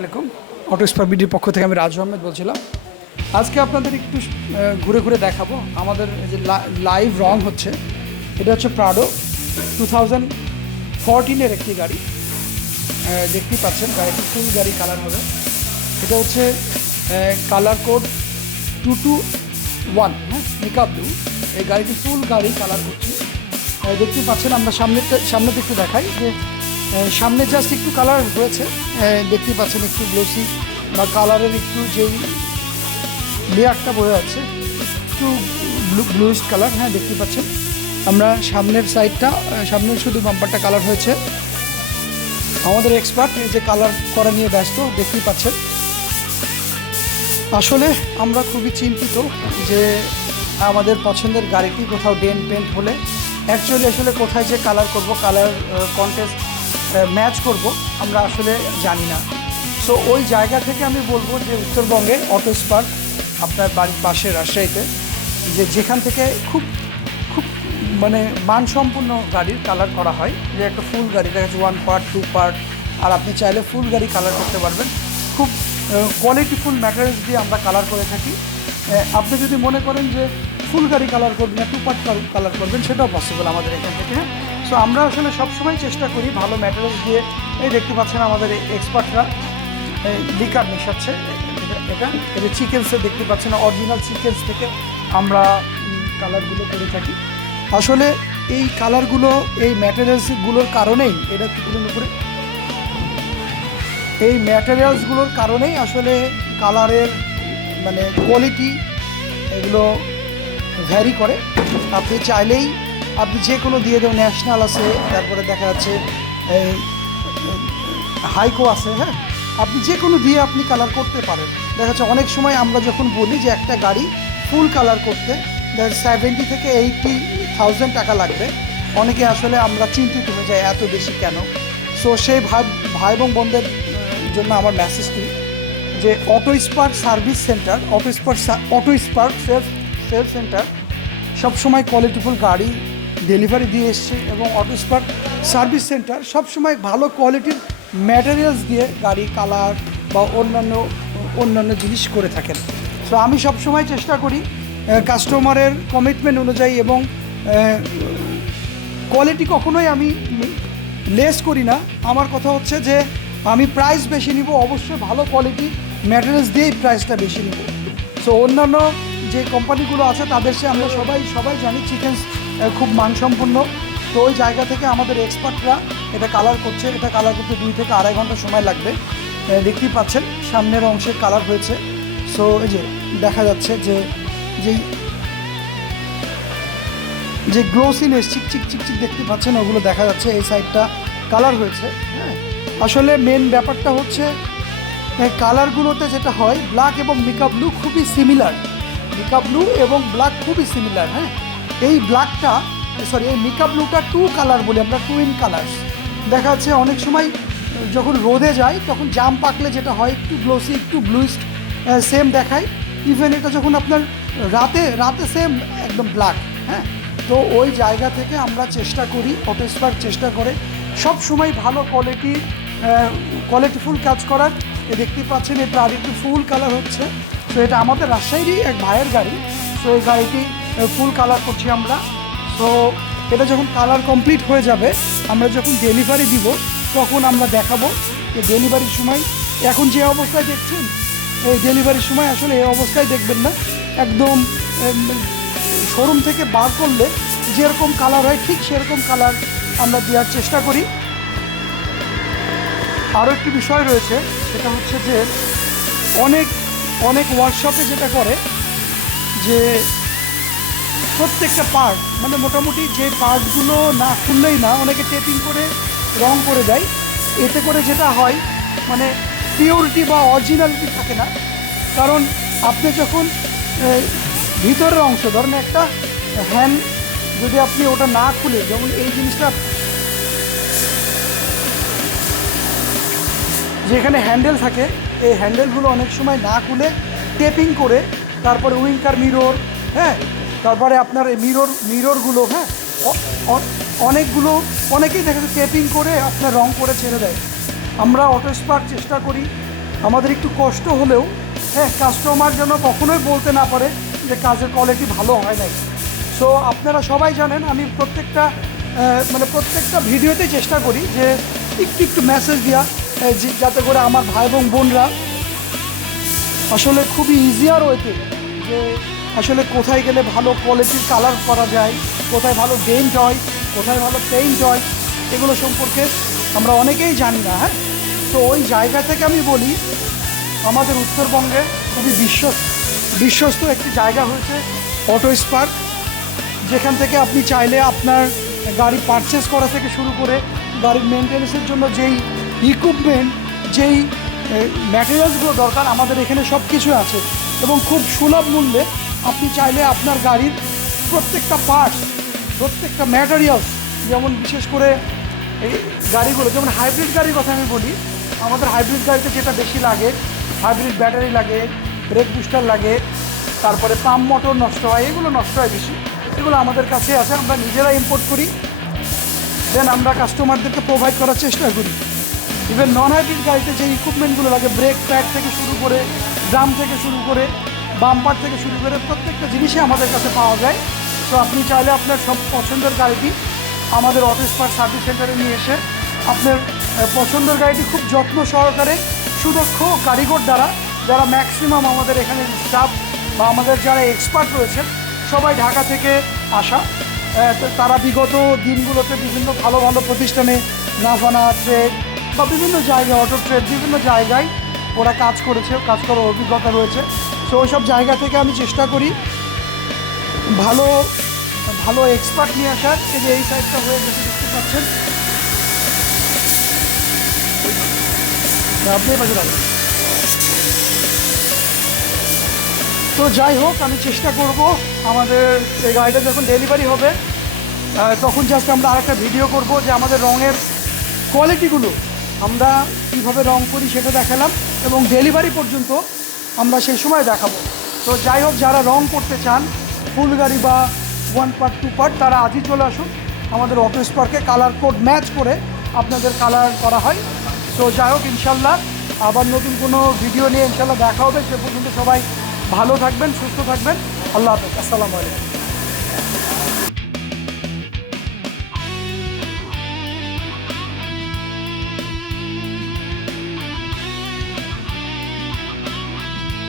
আলাইকুম। Auto spare বিডির পক্ষ থেকে আমি রাজু আহমেদ বলছিলাম। আজকে আপনাদের একটু ঘুরে ঘুরে দেখাবো। আমাদের যে লাইভ রং হচ্ছে, এটা হচ্ছে প্রাডো টু থাউজেন্ড ফোরটিনের একটি গাড়ি। দেখতেই পাচ্ছেন, গাড়িটি ফুল গাড়ি কালার হবে। এটা হচ্ছে colour code two two one হ্যাঁ মেকআপ ব্লু এই গাড়িটি ফুল গাড়ি কালার করছি। দেখতেই পাচ্ছেন, আমরা সামনে সামনে একটু দেখাই যে সামনে জাস্ট একটু কালার হয়েছে। আহ, দেখতেই পাচ্ছেন একটু গ্লোসি বা কালারের একটু যেই লেয়ারটা বয়ে আছে একটু ব্লু ব্লুইশ কালার হ্যাঁ দেখতে পাচ্ছেন। আমরা সামনের সাইডটা সামনের শুধু বাম্পারটা কালার হয়েছে। আমাদের এক্সপার্ট যে কালার করা নিয়ে ব্যস্ত দেখতেই পাচ্ছেন। আসলে আমরা খুবই চিন্তিত যে আমাদের পছন্দের গাড়িটি কোথাও ডেন পেন্ট হলে অ্যাকচুয়ালি আসলে কোথায় যে কালার করব কালার কন্টেস্ট ম্যাচ করব, আমরা আসলে জানি না। সো ওই জায়গা থেকে আমি বলব যে উত্তরবঙ্গে অটো স্পার্ক আপনার বাড়ির পাশে রাজশাহীতে, যে যেখান থেকে খুব খুব মানে মানসম্পন্ন গাড়ির কালার করা হয়, যে একটা ফুল গাড়ি, দেখা যাচ্ছে ওয়ান পার্ট টু পার্ট আর আপনি চাইলে ফুল গাড়ি কালার করতে পারবেন। খুব কোয়ালিটিফুল ম্যাটেরিয়ালস দিয়ে আমরা কালার করে থাকি। আপনি যদি মনে করেন যে ফুল গাড়ি কালার করবেন টু পার্ট কালার করবেন, সেটাও পসিবল আমাদের এখান থেকে হ্যাঁ? সো আমরা আসলে সবসময় চেষ্টা করি ভালো ম্যাটেরিয়ালস দিয়ে, এই দেখতে পাচ্ছেন আমাদের এক্সপার্টরা লিকার মেশাচ্ছে, এটা এটা চিকেন্সে দেখতে পাচ্ছেন অরিজিনাল চিকেন্স থেকে আমরা কালারগুলো করে থাকি। আসলে এই কালারগুলো এই ম্যাটেরিয়ালসগুলোর কারণেই, এটা তুলে উপরে এই ম্যাটেরিয়ালসগুলোর কারণেই আসলে কালারের মানে কোয়ালিটি এগুলো ভ্যারি করে। আপনি চাইলেই আপনি যে কোনো দিয়ে দেবেন ন্যাশনাল আছে, তারপরে দেখা যাচ্ছে, এই হাইকো আছে হ্যাঁ? আপনি যে কোনো দিয়ে আপনি কালার করতে পারেন। দেখা যাচ্ছে অনেক সময় আমরা যখন বলি যে একটা গাড়ি ফুল কালার করতে সেভেন্টি থেকে এইটটি থাউজেন্ড টাকা লাগবে। অনেকে আসলে আমরা চিন্তিত হয়ে যাই এত বেশি কেন? সো সেই ভাই ভাই এবং বোনদের জন্য আমার মেসেজটি যে auto spark service centre auto spark auto spark self self centre সবসময় কোয়ালিটিফুল গাড়ি ডেলিভারি দিয়ে এসছে এবং অটো স্পার্ক সার্ভিস সেন্টার সবসময় ভালো কোয়ালিটির ম্যাটেরিয়ালস দিয়ে গাড়ি কালার বা অন্যান্য অন্যান্য জিনিস করে থাকেন। সো আমি সবসময় চেষ্টা করি কাস্টমারের কমিটমেন্ট অনুযায়ী এবং কোয়ালিটি কখনোই আমি লেস করি না। আমার কথা হচ্ছে যে, আমি প্রাইস বেশি নিব, অবশ্যই ভালো কোয়ালিটি ম্যাটেরিয়ালস দিয়েই প্রাইসটা বেশি নিব। সো অন্যান্য যে কোম্পানিগুলো আছে, তাদের সে আমরা সবাই সবাই জানি চিকেন খুব মানসম্পন্ন। তো ওই জায়গা থেকে আমাদের এক্সপার্টরা এটা কালার করছে। এটা কালার করতে দুই থেকে আড়াই ঘণ্টা সময় লাগবে। দেখতেই পাচ্ছেন, সামনের অংশে কালার হয়েছে। সো এই যে দেখা যাচ্ছে যে যেই যে গ্লোসিনেস চিক চিক চিক চিক দেখতে পাচ্ছেন, ওগুলো দেখা যাচ্ছে, এই সাইডটা কালার হয়েছে হ্যাঁ। আসলে মেন ব্যাপারটা হচ্ছে কালারগুলোতে যেটা হয় ব্ল্যাক এবং মিকা ব্লু খুবই সিমিলার মিকা ব্লু এবং ব্ল্যাক খুবই সিমিলার হ্যাঁ। এই ব্ল্যাকটা সরি এই মিকা ব্লুটা টু কালার বলি আমরা টু ইন কালার্স দেখা যাচ্ছে অনেক সময়, যখন রোদে যায়, তখন জাম পাকলে যেটা হয়, একটু গ্লোসি একটু ব্লুইশ সেম দেখায়। ইভেন এটা যখন আপনার রাতে রাতে সেম একদম ব্ল্যাক হ্যাঁ? তো ওই জায়গা থেকে আমরা চেষ্টা করি অটোস্পার্ক চেষ্টা করে। সব সময় ভালো কোয়ালিটি কোয়ালিটিফুল কাজ করার। এ দেখতেই পাচ্ছেন এটা আর একটু ফুল কালার হচ্ছে। তো এটা আমাদের রাজশাহীরই এক ভাইয়ের গাড়ি। তো এই গাড়িটি ফুল কালার করছি আমরা। তো এটা যখন কালার কমপ্লিট হয়ে যাবে, আমরা যখন ডেলিভারি দিব, তখন আমরা দেখাবো যে ডেলিভারির সময় এখন যে অবস্থায় দেখছেন, এই ডেলিভারির সময় আসলে এই অবস্থায় দেখবেন না। একদম শোরুম থেকে বার করলে যেরকম কালার হয়, ঠিক সেরকম কালার আমরা দেওয়ার চেষ্টা করি। আরও একটি বিষয় রয়েছে, সেটা হচ্ছে যে অনেক অনেক ওয়ার্কশপে যেটা করে যে প্রত্যেকটা পার্ট মানে মোটামুটি যে পার্টগুলো না খুললেই না, অনেকে টেপিং করে রং করে দেয়। এতে করে যেটা হয় মানে পিওরিটি বা অরিজিনালিটি থাকে না। কারণ আপনি যখন ভিতরের অংশ, ধরেন একটা হ্যান্ড যদি আপনি ওটা না খুলে, যেমন এই জিনিসটা যেখানে হ্যান্ডেল থাকে, এই হ্যান্ডেলগুলো অনেক সময় না খুলে টেপিং করে, তারপরে উইঙ্কার মিরর হ্যাঁ তারপরে আপনার এই মিরর মিররগুলো হ্যাঁ? অনেকগুলো, অনেকেই দেখা যায় টেপিং করে আপনার রং করে ছেড়ে দেয়। আমরা অটো স্পার্ক চেষ্টা করি। আমাদের একটু কষ্ট হলেও হ্যাঁ কাস্টমার যেন কখনোই বলতে না পারে যে কাজের কোয়ালিটি ভালো হয় নাই। সো আপনারা সবাই জানেন, আমি প্রত্যেকটা মানে প্রত্যেকটা ভিডিওতে চেষ্টা করি যে একটু একটু মেসেজ দেওয়া যাতে করে আমার ভাই এবং বোনরা আসলে খুবই ইজিয়ার ওয়েতে যে আসলে কোথায় গেলে ভালো কোয়ালিটির কালার করা যায়, কোথায় ভালো ডেন্ট হয়, কোথায় ভালো পেইন্ট হয়, এগুলো সম্পর্কে আমরা অনেকেই জানি না হ্যাঁ? তো ওই জায়গা থেকে আমি বলি, আমাদের উত্তরবঙ্গে খুবই বিশ্বস্ত বিশ্বস্ত একটি জায়গা হয়েছে অটো স্পার্ক যেখান থেকে আপনি চাইলে আপনার গাড়ি পারচেস করা থেকে শুরু করে গাড়ির মেনটেন্যান্সের জন্য যেই ইকুইপমেন্ট যেই ম্যাটেরিয়ালসগুলো দরকার, আমাদের এখানে সব কিছু আছে এবং খুব সুলভ মূল্যে আপনি চাইলে আপনার গাড়ির প্রত্যেকটা পার্টস প্রত্যেকটা ম্যাটেরিয়ালস যেমন বিশেষ করে এই গাড়িগুলো, যেমন হাইব্রিড গাড়ির কথা আমি বলি, আমাদের হাইব্রিড গাড়িতে যেটা বেশি লাগে হাইব্রিড ব্যাটারি লাগে ব্রেক বুস্টার লাগে, তারপরে পাম্প মোটর নষ্ট হয়, এগুলো নষ্ট হয় বেশি। এগুলো আমাদের কাছে আছে, আমরা নিজেরা ইম্পোর্ট করি দেন আমরা কাস্টমারদেরকে প্রোভাইড করার চেষ্টা করি। ইভেন নন হাইব্রিড গাড়িতে যে ইকুইপমেন্টগুলো লাগে ব্রেক প্যাড থেকে শুরু করে ড্রাম থেকে শুরু করে বাম্পার থেকে শুরু করে প্রত্যেকটা জিনিসই আমাদের কাছে পাওয়া যায়। তো আপনি চাইলে আপনার সব পছন্দের গাড়িটি আমাদের অটো স্পার্ট সার্ভিস সেন্টারে নিয়ে এসে আপনার পছন্দের গাড়িটি খুব যত্ন সহকারে, সুদক্ষ কারিগর দ্বারা যারা ম্যাক্সিমাম আমাদের এখানে স্টাফ বা আমাদের যারা এক্সপার্ট রয়েছেন সবাই ঢাকা থেকে আসা। তারা বিগত দিনগুলোতে বিভিন্ন ভালো ভালো প্রতিষ্ঠানে নাফানা ট্রেড বা বিভিন্ন জায়গায় অটো ট্রেড বিভিন্ন জায়গায় ওরা কাজ করেছে, কাজ করার অভিজ্ঞতা রয়েছে। তো ওই সব জায়গা থেকে আমি চেষ্টা করি ভালো ভালো এক্সপার্ট নিয়ে আসার যে এই সাইডটা হয়ে গেছে, দেখতে পাচ্ছেন আপনি পাশে। তো যাই হোক, আমি চেষ্টা করব আমাদের এই গাড়িটা যখন ডেলিভারি হবে তখন জাস্ট আমরা আরেকটা ভিডিও করব যে আমাদের রঙের কোয়ালিটিগুলো আমরা কীভাবে রং করি সেটা দেখালাম এবং ডেলিভারি পর্যন্ত আমরা সেই সময় দেখাবো। তো যাই হোক, যারা রং করতে চান ফুল গাড়ি বা ওয়ান পার্ট টু পার্ট তারা আজই চলে আসুন। আমাদের অফিস পার্কে কালার কোড ম্যাচ করে আপনাদের কালার করা হয়। তো যাই হোক, ইনশাল্লাহ আবার নতুন কোনো ভিডিও নিয়ে ইনশাল্লাহ দেখা হবে। সে পর্যন্ত সবাই ভালো থাকবেন, সুস্থ থাকবেন। আল্লাহ হাফেজ। আসসালামু আলাইকুম।